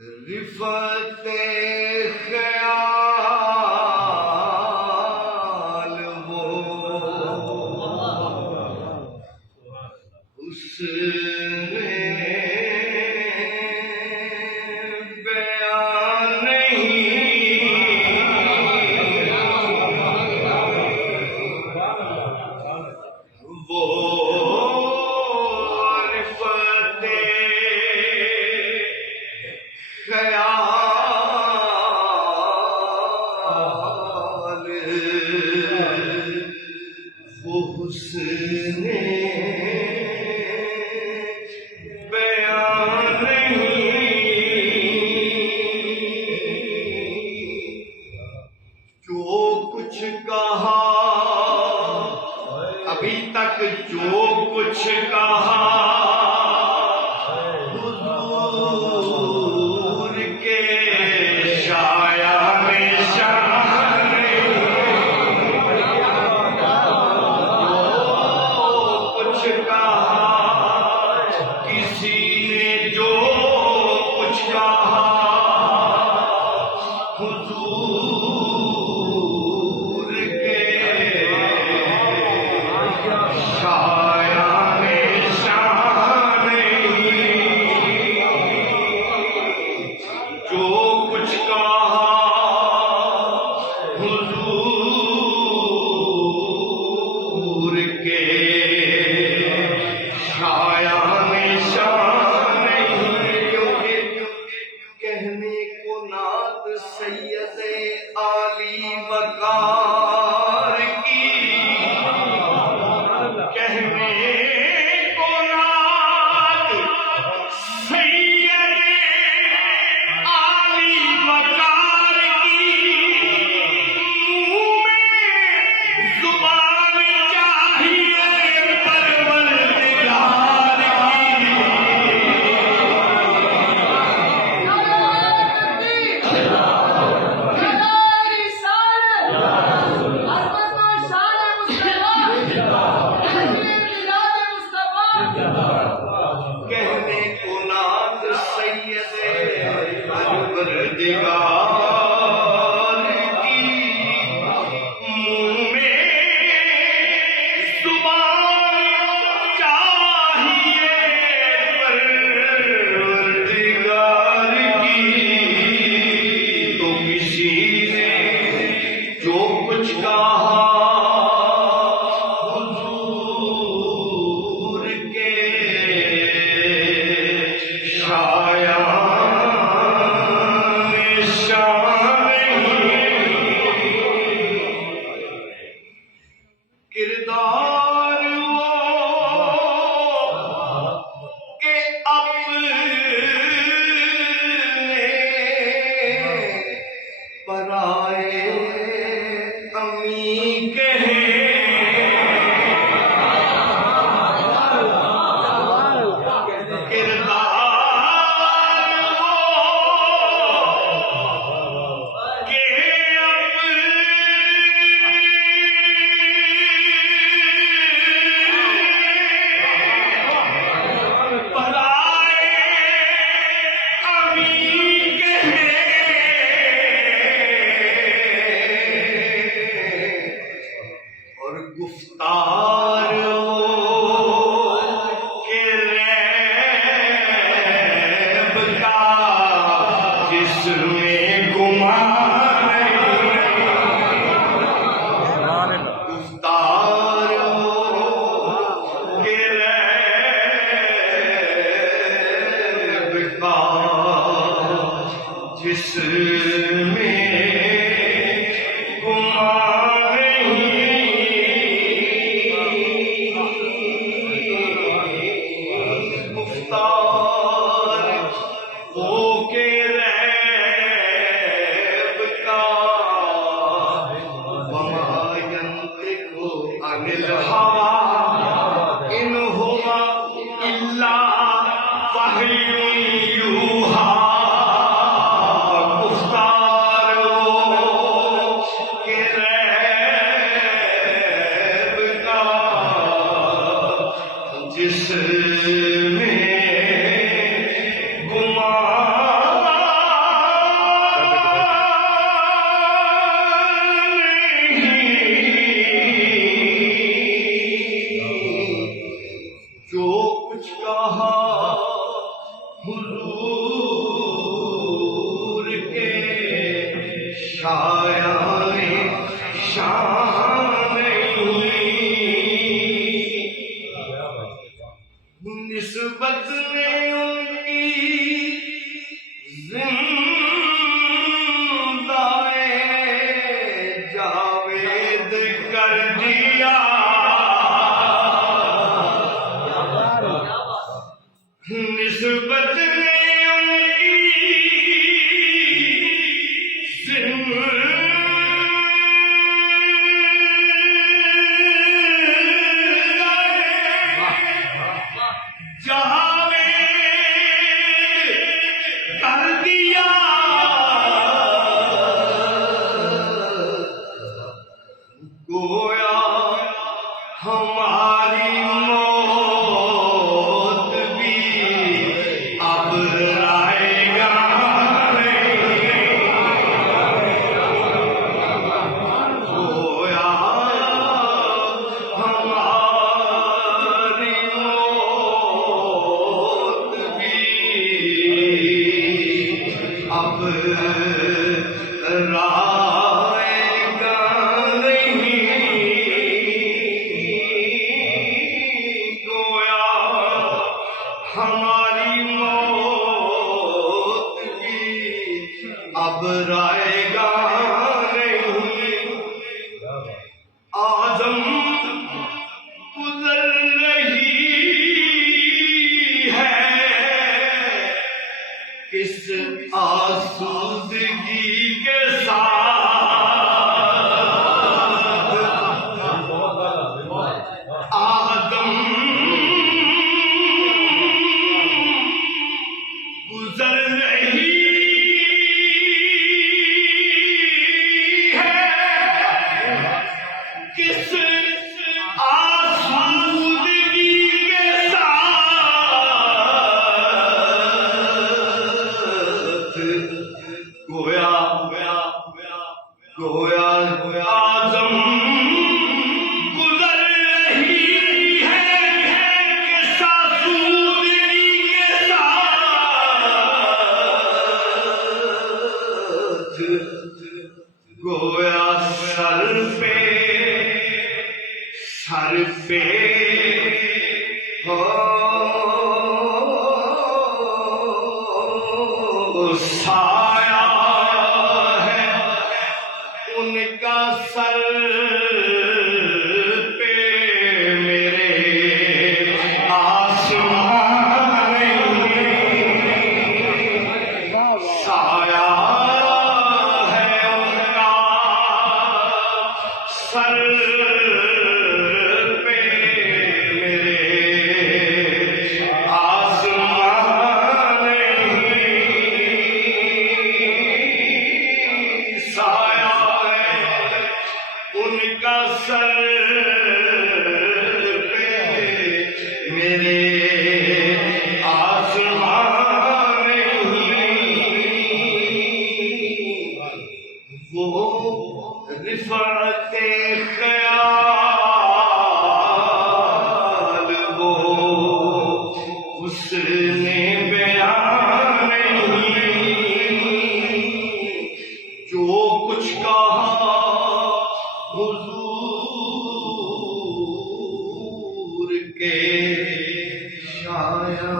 रिफत ख्याल वो उसने बयान नहीं वो रिफत ख्याल वो हुस्ने बयान नहीं जो कुछ कहा अभी तक जो कुछ कहा हुजूर के शाया में शान जो कुछ कहा किसी ने जो कुछ कहा हुजूर के शाया में शान जो कुछ कहा हुजूर के शाया में शान क्योंकि कहने को नात सैयद आली वकार की कहने को नात सैयद आली वकार की मुंह में जुबान चाहिए परवरदिगार कहने को नात सैयद परवरदिगार की मुंह में जुबान चाहिए परवरदिगार की तो किसी ने जो कुछ कहा हुजूर के शाया में शान किरदार वो के अपने पराए अमी कहे और गुफ्तार के रैब का जिसमें गुमान गुफ्तार के रैब का जिसमें अनिल हवा इन हुआ इल्ला वहयुन यूहा गुफ्तारों के रैब का कर दिया निस्बत में उनकी जहां में कर दिया गोया हमारी मौत भी अब लाएगा गोया हमारी मौत भी अब लाएगा गोया हमारी मौत भी अब राएगा नहीं आजम गुजर रही है किस आसूदगी के साथ आदम गुजर रही है किस आसूदगी के साथ गोया गोया आजम गुजर रही है किस आसूदगी के साथ गोया सर पे हो साया है उनका सर पे मेरे आसमान साया है उनका सर पे मेरे आसमान साया है उनका सर पे मेरे आसमान वो रिफअते ख्याल वो उसने बयान नहीं जो कुछ कहा हुजूर के शाया